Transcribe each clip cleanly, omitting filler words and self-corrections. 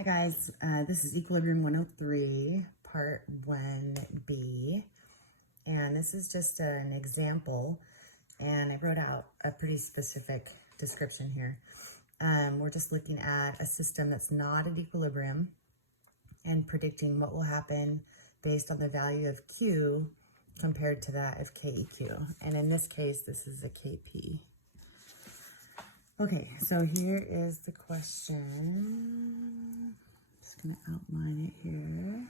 Hi guys, this is Equilibrium 103, part 1B, and this is just an example, and I wrote out a pretty specific description here. We're just looking at a system that's not at equilibrium and predicting what will happen based on the value of Q compared to that of KEQ, and in this case, this is a KP. Okay, so here is the question. Just gonna outline it here.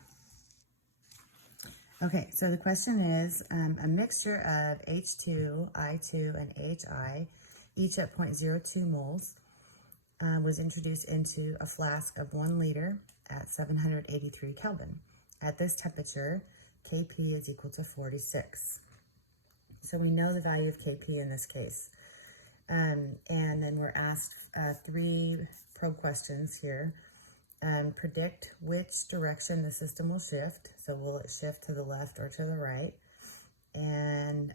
Okay, so the question is, a mixture of H2, I2, and HI, each at 0.02 moles, was introduced into a flask of 1 liter at 783 Kelvin. At this temperature, Kp is equal to 46. So we know the value of Kp in this case. And then we're asked 3 probe questions here. Predict which direction the system will shift. So will it shift to the left or to the right? And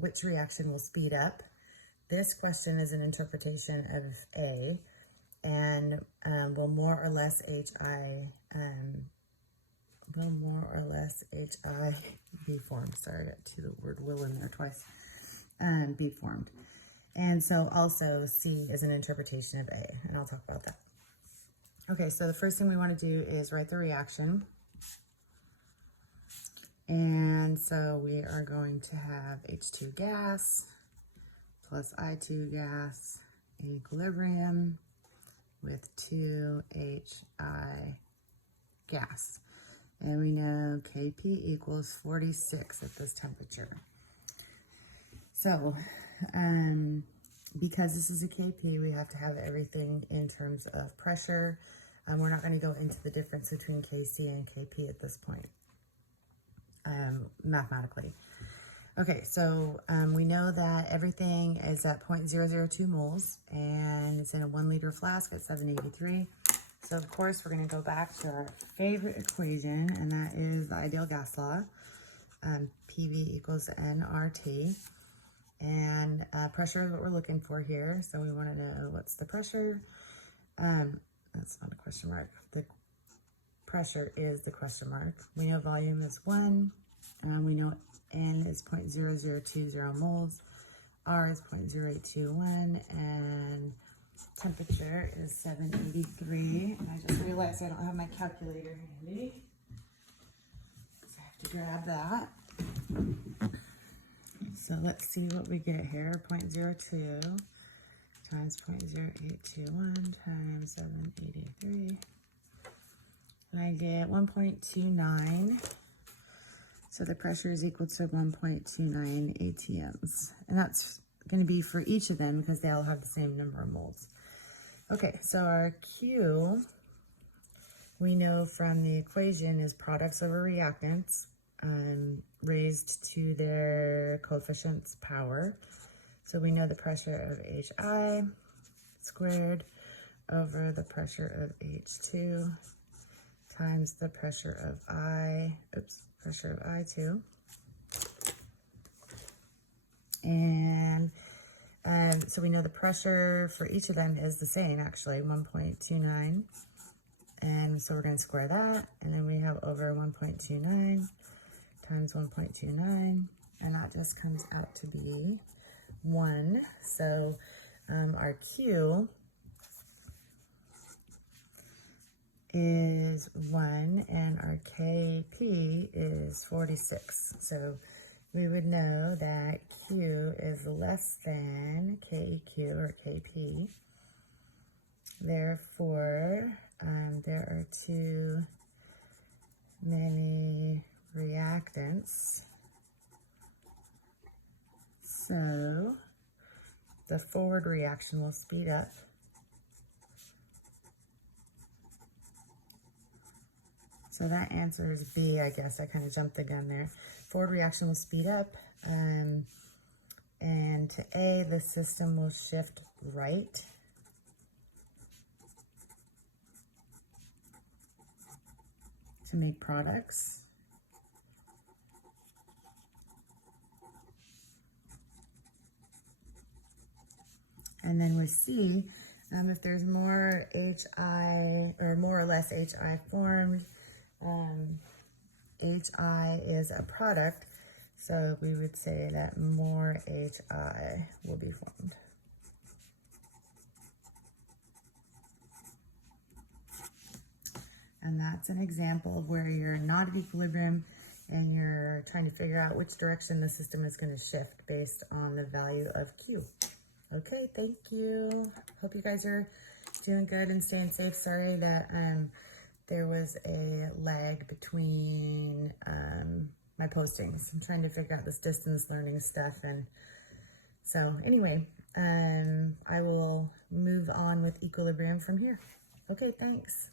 which reaction will speed up? This question is an interpretation of A. And will more or less HI be formed? Sorry, I got the word will in there twice. Be formed. And so also C is an interpretation of A, and I'll talk about that. Okay, so the first thing we want to do is write the reaction. And so we are going to have H2 gas plus I2 gas in equilibrium with 2HI gas. And we know Kp equals 46 at this temperature. So, because this is a Kp, we have to have everything in terms of pressure. We're not going to go into the difference between Kc and Kp at this point, mathematically. Okay, so we know that everything is at 0.002 moles, and it's in a 1 liter flask at 783. So, of course, we're going to go back to our favorite equation, and that is the ideal gas law. PV equals nRT. And pressure is what we're looking for here. So we want to know what's the pressure. That's not a question mark. The pressure is the question mark. We know volume is 1. We know N is 0.0020 moles. R is 0.0821. And temperature is 783. And I just realized I don't have my calculator handy. So I have to grab that. So let's see what we get here. 0.02 times 0.0821 times 783. And I get 1.29. So the pressure is equal to 1.29 ATMs. And that's going to be for each of them because they all have the same number of moles. Okay, so our Q, we know from the equation, is products over reactants. Raised to their coefficient's power. So we know the pressure of HI squared over the pressure of H2 times the pressure of I2. And so we know the pressure for each of them is the same, actually, 1.29. And so we're going to square that, and then we have over 1.29 times 1.29, and that just comes out to be 1. So our Q is 1, and our Kp is 46. So we would know that Q is less than KEQ or Kp. Therefore, there are too many reactants. So the forward reaction will speed up. So that answer is B, I guess. I kind of jumped the gun there. Forward reaction will speed up. And to A, the system will shift right. To make products. And then with C, If there's more HI or more or less HI formed, HI is a product, so we would say that more HI will be formed. And that's an example of where you're not at equilibrium and you're trying to figure out which direction the system is going to shift based on the value of Q. Okay, thank you. Hope you guys are doing good and staying safe. Sorry that there was a lag between my postings. I'm trying to figure out this distance learning stuff, and so anyway, I will move on with equilibrium from here. Okay, thanks.